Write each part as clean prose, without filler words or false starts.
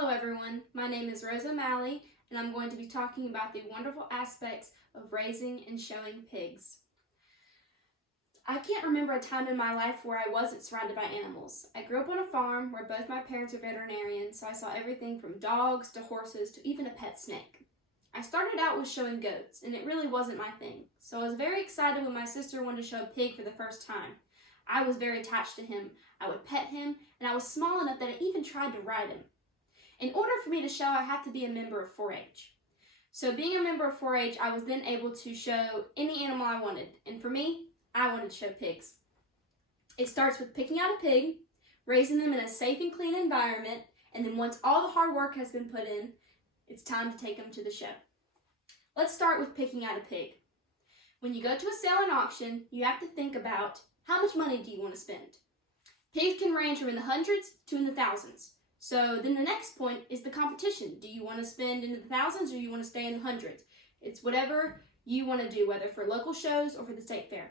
Hello everyone, my name is Rosa Malley and I'm going to be talking about the wonderful aspects of raising and showing pigs. I can't remember a time in my life where I wasn't surrounded by animals. I grew up on a farm where both my parents are veterinarians, so I saw everything from dogs to horses to even a pet snake. I started out with showing goats and it really wasn't my thing, so I was very excited when my sister wanted to show a pig for the first time. I was very attached to him. I would pet him, and I was small enough that I even tried to ride him. In order for me to show, I had to be a member of 4-H. So being a member of 4-H, I was then able to show any animal I wanted. And for me, I wanted to show pigs. It starts with picking out a pig, raising them in a safe and clean environment, and then once all the hard work has been put in, it's time to take them to the show. Let's start with picking out a pig. When you go to a sale and auction, you have to think about how much money do you want to spend. Pigs can range from in the hundreds to in the thousands. So then the next point is the competition. Do you want to spend into the thousands or do you want to stay in the hundreds? It's whatever you want to do, whether for local shows or for the state fair.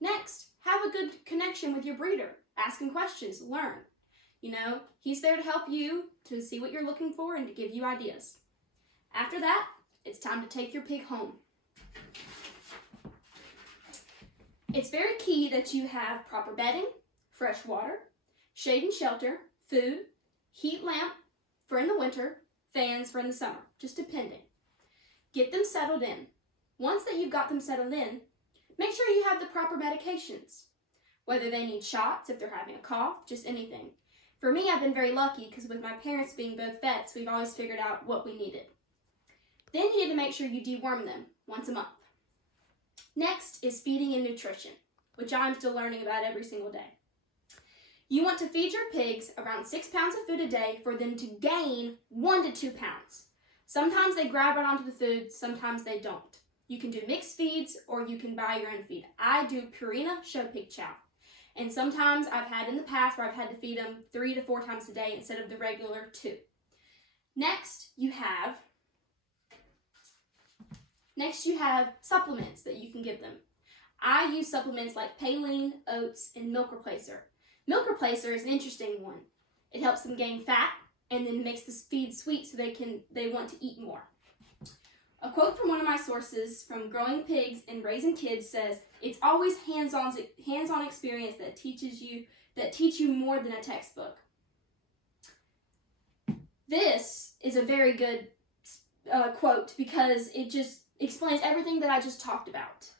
Next, have a good connection with your breeder. Ask him questions, learn. He's there to help you to see what you're looking for and to give you ideas. After that, it's time to take your pig home. It's very key that you have proper bedding, fresh water, shade and shelter, food, heat lamp for in the winter, fans for in the summer, just depending. Get them settled in. Once that you've got them settled in, make sure you have the proper medications. Whether they need shots, if they're having a cough, just anything. For me, I've been very lucky because with my parents being both vets, we've always figured out what we needed. Then you need to make sure you deworm them once a month. Next is feeding and nutrition, which I'm still learning about every single day. You want to feed your pigs around 6 pounds of food a day for them to gain 1 to 2 pounds. Sometimes they grab right onto the food, sometimes they don't. You can do mixed feeds or you can buy your own feed. I do Purina Show Pig Chow. And sometimes I've had in the past where I've had to feed them 3 to 4 times a day instead of the regular 2. Next, you have supplements that you can give them. I use supplements like Paline, Oats, and Milk Replacer. Milk Replacer is an interesting one. It helps them gain fat and then makes the feed sweet so they want to eat more. A quote from one of my sources from Growing Pigs and Raising Kids says, "It's always hands-on experience that teach you more than a textbook." This is a very good quote because it just explains everything that I just talked about.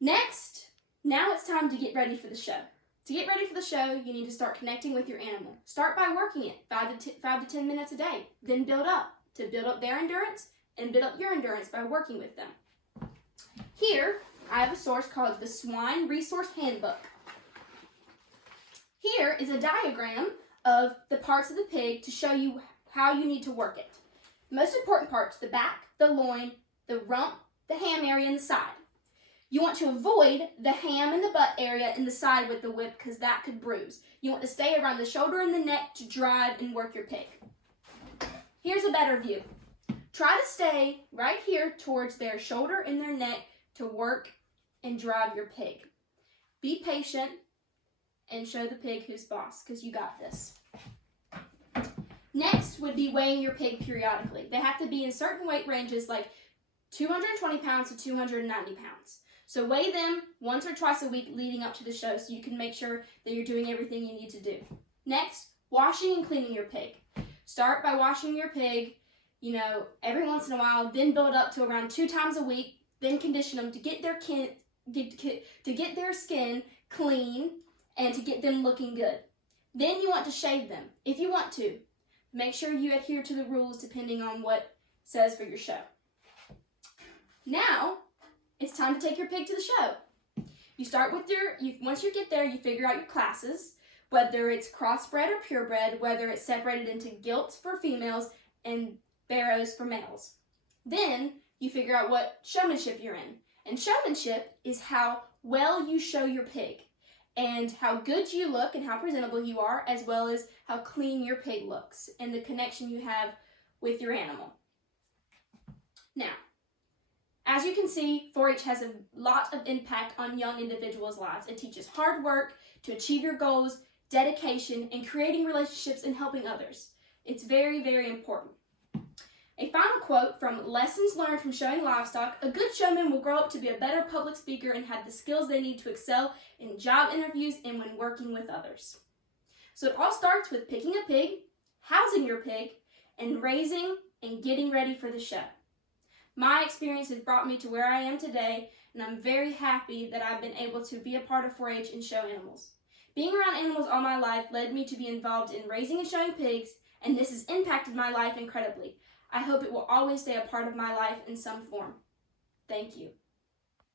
Next, now it's time to get ready for the show. To get ready for the show, you need to start connecting with your animal. Start by working it 5 to 10 minutes a day. Then build up their endurance and build up your endurance by working with them. Here, I have a source called the Swine Resource Handbook. Here is a diagram of the parts of the pig to show you how you need to work it. The most important parts: the back, the loin, the rump, the ham area, and the side. You want to avoid the ham and the butt area and the side with the whip because that could bruise. You want to stay around the shoulder and the neck to drive and work your pig. Here's a better view. Try to stay right here towards their shoulder and their neck to work and drive your pig. Be patient and show the pig who's boss because you got this. Next would be weighing your pig periodically. They have to be in certain weight ranges like 220 pounds to 290 pounds. So weigh them once or twice a week leading up to the show so you can make sure that you're doing everything you need to do. Next, washing and cleaning your pig. Start by washing your pig, every once in a while, then build up to around 2 times a week, then condition them to get their skin clean and to get them looking good. Then you want to shave them if you want to. Make sure you adhere to the rules depending on what it says for your show. Now, it's time to take your pig to the show. You start with once you get there, you figure out your classes, whether it's crossbred or purebred, whether it's separated into gilts for females and barrows for males. Then you figure out what showmanship you're in. And showmanship is how well you show your pig and how good you look and how presentable you are, as well as how clean your pig looks and the connection you have with your animal. Now, as you can see, 4-H has a lot of impact on young individuals' lives. It teaches hard work to achieve your goals, dedication, and creating relationships and helping others. It's very, very important. A final quote from Lessons Learned from Showing Livestock: a good showman will grow up to be a better public speaker and have the skills they need to excel in job interviews and when working with others. So it all starts with picking a pig, housing your pig, and raising and getting ready for the show. My experience has brought me to where I am today, and I'm very happy that I've been able to be a part of 4-H and show animals. Being around animals all my life led me to be involved in raising and showing pigs, and this has impacted my life incredibly. I hope it will always stay a part of my life in some form. Thank you.